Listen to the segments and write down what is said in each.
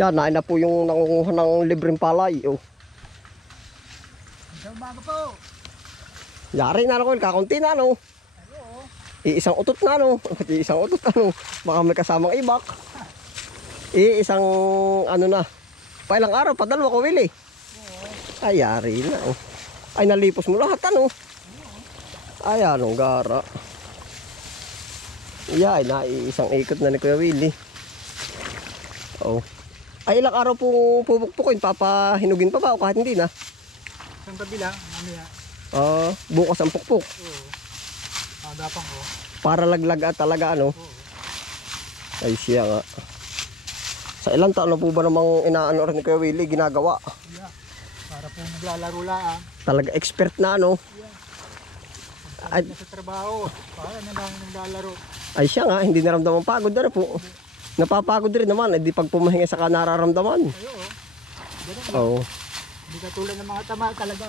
Yan, nain na po yung nangunguha ng libreng palay. Oh. Isang umaga po. Yari na ako, kakunti na ano. Iisang utot na ano. Iisang utot ano. Baka may kasamang ibak. Iisang ano na. Pailang araw, padalwa ko Willie. Ay, yari na oh. Ay, nalipos mo lahat ano. Ay, anong gara. Ay, naiisang ikot na ni Kuya Willie. Oh. Ay, ilang araw pong pupukpukin, papahinugin pa ba o kahit hindi na? Isang gabi lang, mamaya. Bukas ang pukpuk. Oo. Agapang ko. Para laglag talaga ano. Oo. Ay siya nga. Sa ilang taon na po ba namang inaano rin ni Kuya Willie ginagawa? Yeah. Para po naglalaro lang. Talaga expert na ano. Yeah. Ay, Sa trabaho, para na lang naglalaro. ay siya nga, hindi naramdaman pagod na po. Napapagod rin naman, hindi pag pumahinga sa nararamdaman. Ay, oo. Ganun lang. Oo. Hindi katulad ng mga tama talaga.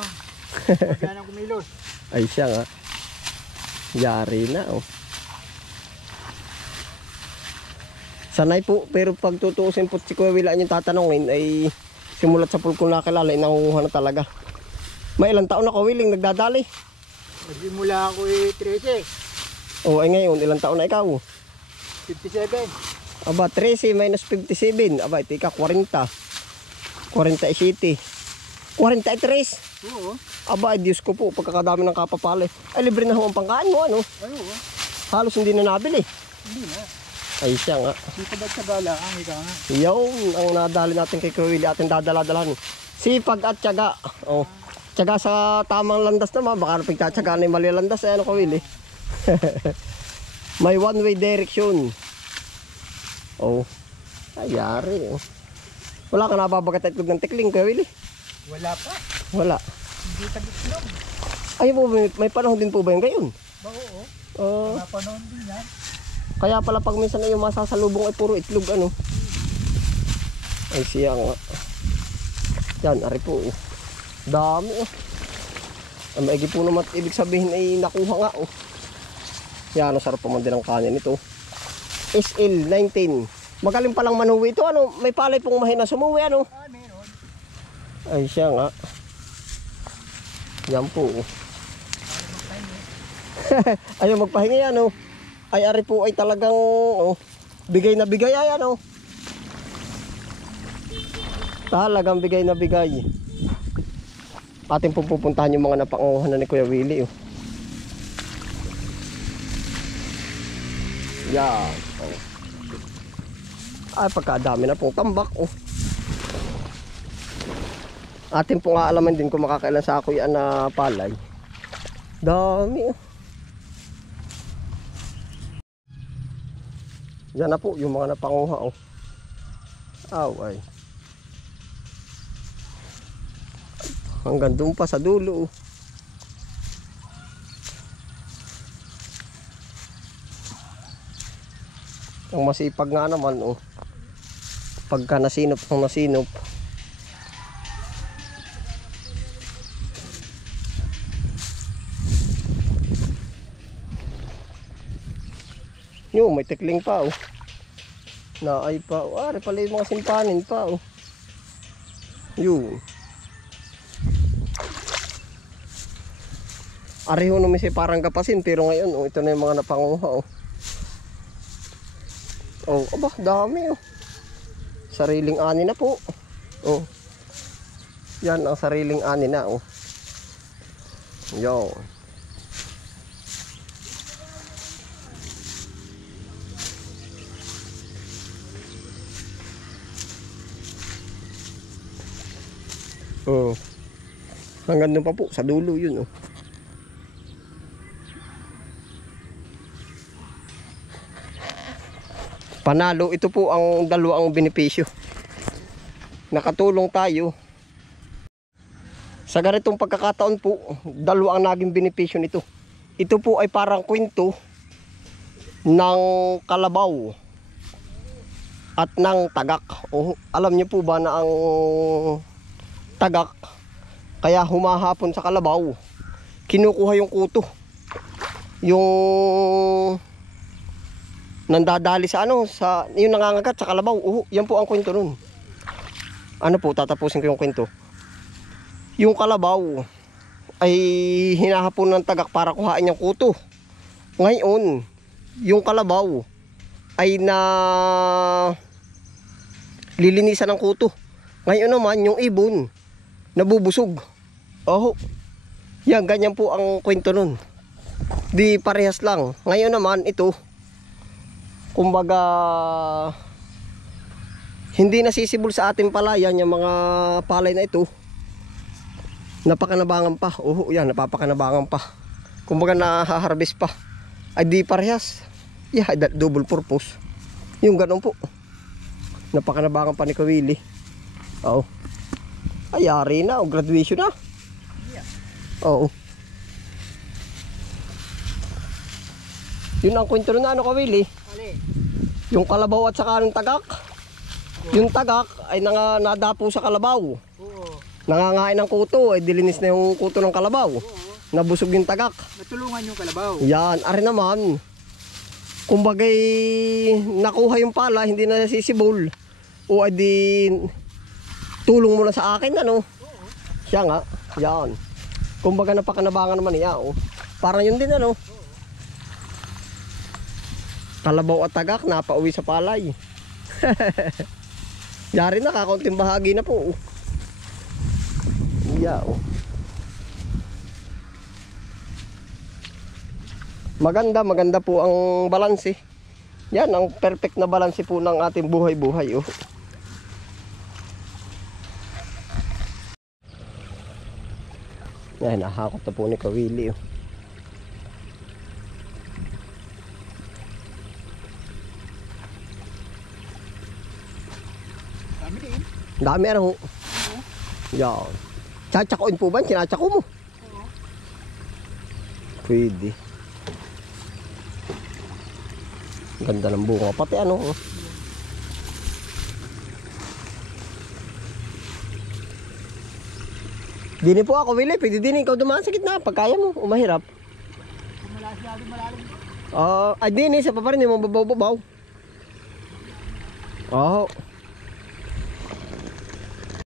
Kaya nang kumilos. Ay siya nga. Yari na oh. Sanay po, pero pag tutuusin po si Kuya Willie yung tatanungin ay simulat sa pulkong nakilala, nangunguha na talaga. May ilang taon na Kuya Willie nagdadali? Nagsimula ako 13. Oo, ay ngayon, ilang taon na ikaw? 57. Aba, 13 minus 57. Aba, ito ka, 40. 47. 43. Oo. Aba, ay Diyos ko po, pagkakadami ng kapapali. Ay, libre na ho ang pangkaan mo, ano? Ay, oo. Halos hindi na nabili. Hindi na. Ay, siya nga. Sipag at sagala ang ika nga. Yung, ang nadali natin kay Kuya Willie, ating dadala-dalahan. Sipag at tiyaga. Oh. Tiyaga sa tamang landas naman, baka pagtatyaga na yung mali landas, ano Kuya Willie? May one-way direction. Oh. Ayari oh. Wala ka nababagat at itlog ng tikling, Kuya Willie? Wala pa. Wala. Hindi tagitlog. Ay po, may panahon din po ba yung gayon? Ba, oo. Oh. Napanoon din yan. Kaya pala pag minsan ay yung masasalubong ay puro itlog ano. Ay siya nga. Yan, ari po oh. Dami oh. Ang maigi po naman ibig sabihin ay nakuha nga oh. Yan, ang sarap naman din ang kanin ito. SL19. Magaling palang manuwi ito ano. May palay pong mahina sumuwi ano. Ah, meron. Ay siya nga. Yan po oh. Ayaw magpahinga yan oh. Ay ari po ay talagang oh, bigay na bigay ay ano. Talagang bigay na bigay. Ating pupuntahan yung mga napanguhan na ni Kuya Willie oh. Yan. Oh. Ay pagkadami na pong tambak oh. Ating pong aalaman din kung makakailan sa ako yan na palay. Dami oh. Yan na po yung mga napanguha oh. Aw ay. Hanggang doon pa sa dulo oh. Ang masipag nga naman oh. Pagka nasinop ng nasinop. Yung may tikling pa oh. Naay pa oh. Ari pala yung mga simpanin pa oh. Yung ari ho naman si parang kapasin. Pero ngayon oh, ito na yung mga napanguha oh. Oh, aba dami oh. Sariling ani na po oh. Yan ang sariling ani na oh. Yo. Oh. Hanggang doon pa po sa dulo yun oh. Panalo ito po ang dalawang benepisyo. Nakatulong tayo. Sa ganitong pagkakataon po, dalawa ang naging benepisyo nito. Ito po ay parang kwento ng kalabaw at ng tagak. O, alam niyo po ba na ang tagak kaya humahapon sa kalabaw, kinukuha yung kuto, yung nandadali sa ano, sa yung nangangagat sa kalabaw. Yan po ang kwento nun. ano po, tatapusin ko yung kwento. Yung kalabaw ay hinahapon ng tagak para kuhain yung kuto. Ngayon, yung kalabaw ay na lilinisan ng kuto. Ngayon naman, yung ibon nabubusog. Oh, yan, ganyan po ang kwento nun. Di parehas lang. Ngayon naman, ito, kumbaga, hindi nasisibol sa ating palayan yung mga palay na ito. Napakanabangan pa. Oh, yan, napapakanabangan pa. Kumbaga, nahaharvest pa. Ay, di parehas. Yeah, double purpose. Yung ganun po. Napakanabangan pa ni Kawili. Oo. Ay, yari na. O, graduation na. Oo. Yun ang kwento na ano, Kawili. Ali. Yung kalabaw at saka ng tagak. Yung tagak ay nadapo sa kalabaw. Oo. Nangangain ng kuto. Ay, dilinis na yung kuto ng kalabaw. Nabusog yung tagak. Natulungan yung kalabaw. Yan. Ari naman. Kumbagay nakuha yung pala. Hindi na nasisibol. O ay di tulong mo na sa akin, ano? Siya nga. Yan. Kumbaga napakanabangan naman niya. Oh. Parang yun din, ano? Kalabaw at tagak, napauwi sa palay. Yari na, kakaunting bahagi na po. Yeah, oh. Maganda po ang balanse. Yan, ang perfect na balanse po ng ating buhay-buhay. Oh. Yan, nahakot na po ni Kawili. Oh. Dami din. Dami ano. Yan. Tsatsakoin po ba? Sinatsako mo? Pwede. Ganda ng bunga. Pati ano. Oh. Dini po ako, Willie. Pwede din ikaw dumaan sa gitna. Pag kaya mo, umahirap. Kung malalim malalim. Ay, dini. Sa pa rin. Hindi mo babaw-babaw. Oh.